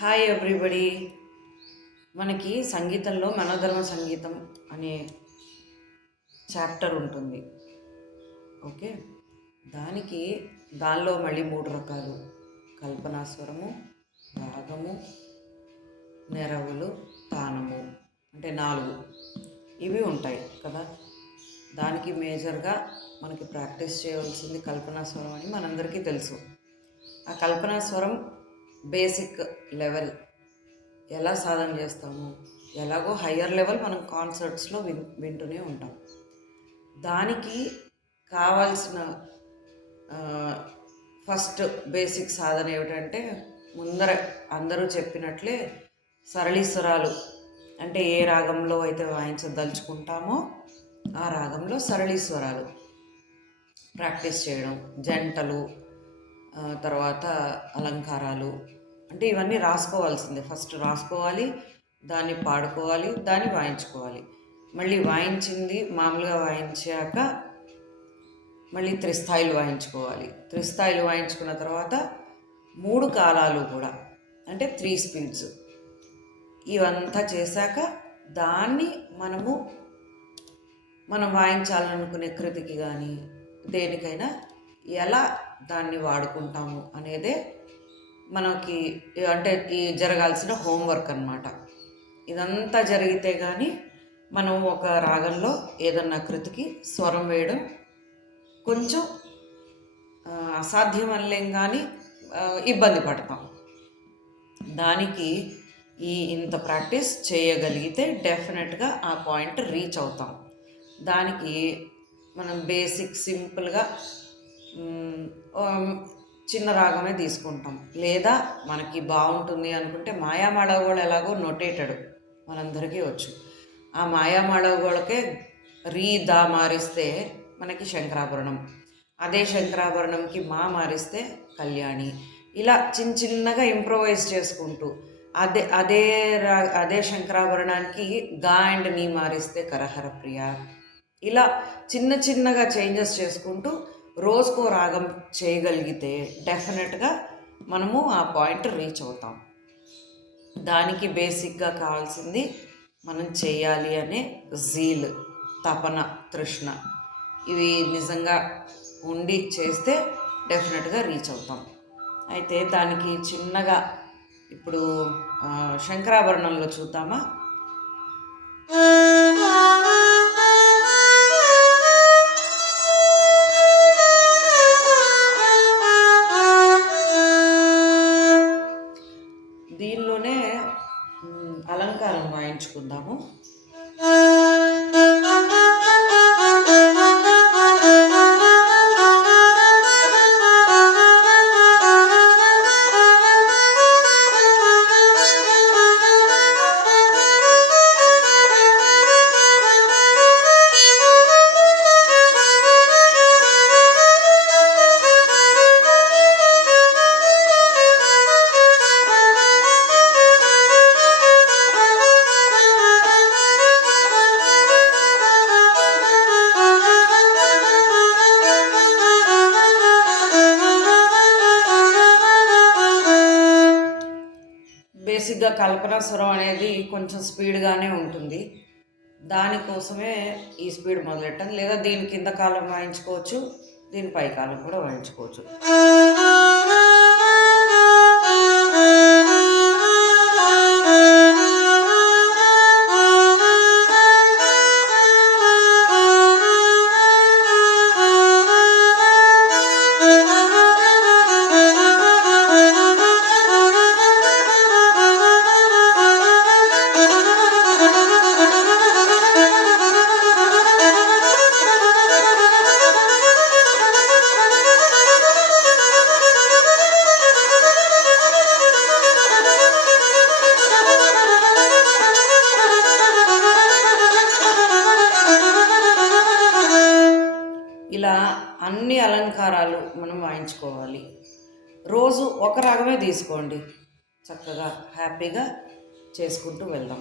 Hi everybody. మనకి సంగీతంలో మనోధర్మ సంగీతం అనే చాప్టర్ ఉంటుంది. ఓకే, దానిలో మళ్ళీ 3 రకాలు: కల్పనాస్వరము, రాగము, నెరవులు, తానము, అంటే 4 ఇవి ఉంటాయి కదా. దానికి మేజర్గా మనకి ప్రాక్టీస్ చేయవలసింది కల్పనాస్వరం అని మనందరికీ తెలుసు. ఆ కల్పనాస్వరం బేసిక్ లెవెల్ ఎలా సాధన చేస్తాము, ఎలాగో హయ్యర్ లెవెల్ మనం కాన్సర్ట్స్లో వింటూనే ఉంటాం. దానికి కావాల్సిన ఫస్ట్ బేసిక్ సాధన ఏమిటంటే, ముందర అందరూ చెప్పినట్లే సరళీస్వరాలు, అంటే ఏ రాగంలో అయితే వాయించదలుచుకుంటామో ఆ రాగంలో సరళీస్వరాలు ప్రాక్టీస్ చేయడం, జంటలు, తర్వాత అలంకారాలు, అంటే ఇవన్నీ రాసుకోవాల్సిందే. ఫస్ట్ రాసుకోవాలి, దాన్ని పాడుకోవాలి, దాన్ని వాయించుకోవాలి. మళ్ళీ వాయించింది మామూలుగా వాయించాక మళ్ళీ త్రిస్థాయిలు వాయించుకోవాలి. త్రిస్థాయిలు వాయించుకున్న తర్వాత 3 కాలాలు కూడా, అంటే 3 స్పీడ్స్. ఇవంతా చేశాక దాన్ని మనం వాయించాలనుకునే కృతికి కానీ దేనికైనా ఎలా దాన్ని వాడుకుంటాము అనేదే మనకి అంటే ఈ జరగాల్సిన హోంవర్క్ అన్నమాట. ఇదంతా జరిగితే కానీ మనం ఒక రాగంలో ఏదన్నా కృతికి స్వరం వేయడం కొంచెం అసాధ్యం అనలేం, కానీ ఇబ్బంది పడతాం. దానికి ఇంత ప్రాక్టీస్ చేయగలిగితే డెఫినెట్గా ఆ పాయింట్ రీచ్ అవుతాం. దానికి మనం బేసిక్ సింపుల్గా చిన్న రాగమే తీసుకుంటాం. లేదా మనకి బాగుంటుంది అనుకుంటే మాయామాళవగోళ ఎలాగో నొటేటెడ్ మనందరికీ వచ్చు. ఆ మాయామాళవగోళకే దా మారిస్తే మనకి శంకరాభరణం, అదే శంకరాభరణంకి మారిస్తే కళ్యాణి. ఇలా చిన్నగా ఇంప్రొవైజ్ చేసుకుంటూ అదే శంకరాభరణానికి గా అండ్ నీ మారిస్తే కరహర ప్రియ. ఇలా చిన్నగా చేంజెస్ చేసుకుంటూ రోజుకో రాగం చేయగలిగితే డెఫినెట్గా మనము ఆ పాయింట్ రీచ్ అవుతాం. దానికి బేసిక్గా కావాల్సింది మనం చేయాలి అనే జీల్, తపన, తృష్ణ. ఇవి నిజంగా ఉండి చేస్తే డెఫినెట్గా రీచ్ అవుతాం. అయితే దానికి చిన్నగా ఇప్పుడు శంకరాభరణంలో చూద్దామా. దీనిలోనే అలంకారం వాయించుకుందాము. బేసిక్గా కల్పనాస్వరం అనేది కొంచెం స్పీడ్గానే ఉంటుంది. దానికోసమే ఈ స్పీడ్ మొదలెట్టాను. లేదా దీని కింద కాలం వాయించుకోవచ్చు, దీని పై కాలం కూడా వాయించుకోవచ్చు. ఇలా అన్ని అలంకారాలు మనం వాయించుకోవాలి. రోజు ఒక రాగమే తీసుకోండి, చక్కగా హ్యాపీగా చేసుకుంటూ వెళ్దాం.